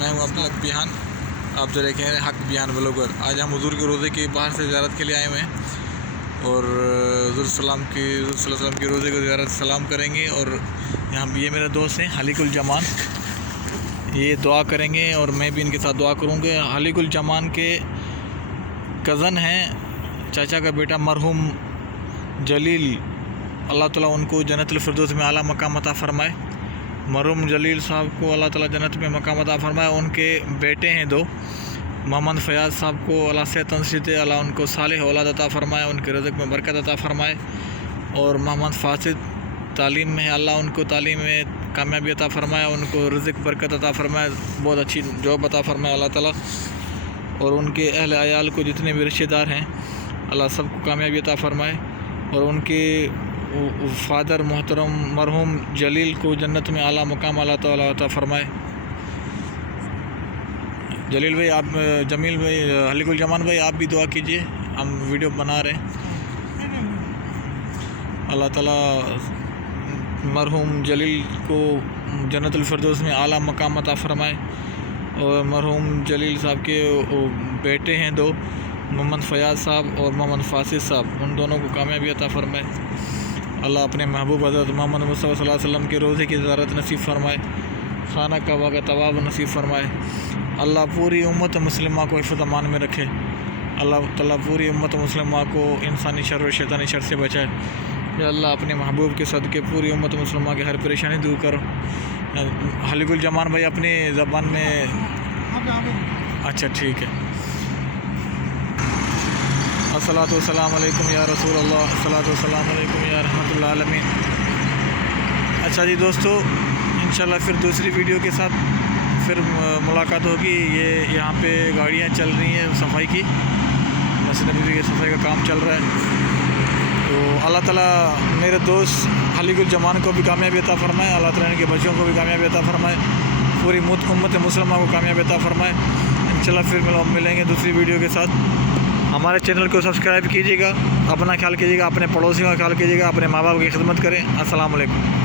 میں ہوں عبد الحق بیان، آپ جو دیکھ رہے ہیں حق بیان بلاگر۔ آج ہم حضور کے روزے کی باہر سے زیارت کے لیے آئے ہوئے ہیں اور حضور صلی اللہ علیہ وسلم کے روزے کو زیارت سلام کریں گے۔ اور یہاں یہ میرے دوست ہیں حلیق الجمان، یہ دعا کریں گے اور میں بھی ان کے ساتھ دعا کروں گا۔ حلیق الجمان کے کزن ہیں، چاچا کا بیٹا مرحوم جلیل، اللہ تعالیٰ ان کو جنت الفردوس میں اعلیٰ مقام عطا فرمائے۔ مرحوم جلیل صاحب کو اللہ تعالیٰ جنت میں مقام عطا فرمائے۔ ان کے بیٹے ہیں دو، محمد فیاض صاحب کو اللہ صحت تندرستی دے، اللہ ان کو صالح اولاد عطا فرمائے، ان کے رزق میں برکت عطا فرمائے۔ اور محمد فاسد تعلیم میں ہے، اللہ ان کو تعلیم میں کامیابی عطا فرمائے، ان کو رزق برکت عطا فرمائے، بہت اچھی جاب عطا فرمائے اللہ تعالیٰ۔ اور ان کے اہل عیال کو جتنے بھی رشتہ دار ہیں اللہ سب کو کامیابی عطا فرمائے۔ اور ان کے فادر محترم مرحوم جلیل کو جنت میں اعلیٰ مقام اللہ تعالیٰ عطا فرمائے۔ جلیل بھائی، آپ جمیل بھائی، حلیق الجمان بھائی، آپ بھی دعا کیجئے، ہم ویڈیو بنا رہے ہیں۔ اللہ تعالیٰ مرحوم جلیل کو جنت الفردوس میں اعلیٰ مقام عطا فرمائے۔ اور مرحوم جلیل صاحب کے بیٹے ہیں دو، محمد فیاض صاحب اور محمد فاسد صاحب، ان دونوں کو کامیابی عطا فرمائے۔ اللہ اپنے محبوب حضرت محمد مصطفیٰ صلی اللہ علیہ وسلم کے روزے کی زیارت نصیب فرمائے، خانہ کعبہ کا طواف نصیب فرمائے۔ اللہ پوری امت مسلمہ کو حفظ امان میں رکھے، اللہ تعالیٰ پوری امت مسلمہ کو انسانی شر و شیطانی شر سے بچائے۔ یا اللہ اپنے محبوب کے صدقے پوری امت مسلمہ کی ہر پریشانی دور کرو۔ حلیق الجمان بھائی اپنی زبان میں، اچھا ٹھیک ہے۔ الصلاۃ والسلام علیکم یا رسول اللہ، الصلاۃ والسلام علیکم یا رحمۃ اللہ العالمین۔ اچھا جی دوستو، انشاءاللہ پھر دوسری ویڈیو کے ساتھ پھر ملاقات ہوگی۔ یہاں پہ گاڑیاں چل رہی ہیں صفائی کی، مسجد نبوی کی صفائی کا کام چل رہا ہے۔ تو اللہ تعالیٰ میرے دوست حلیق الجمان کو بھی کامیابی عطا فرمائے، اللہ تعالیٰ ان کے بچوں کو بھی کامیابی عطا فرمائے، پوری امت مسلمہ کو کامیابی عطا فرمائے۔ انشاءاللہ پھر ملیں گے دوسری ویڈیو کے ساتھ۔ ہمارے چینل کو سبسکرائب کیجیے گا، اپنا خیال کیجیے گا، اپنے پڑوسیوں کا خیال کیجیے گا، اپنے ماں باپ کی خدمت کریں۔ السلام علیکم۔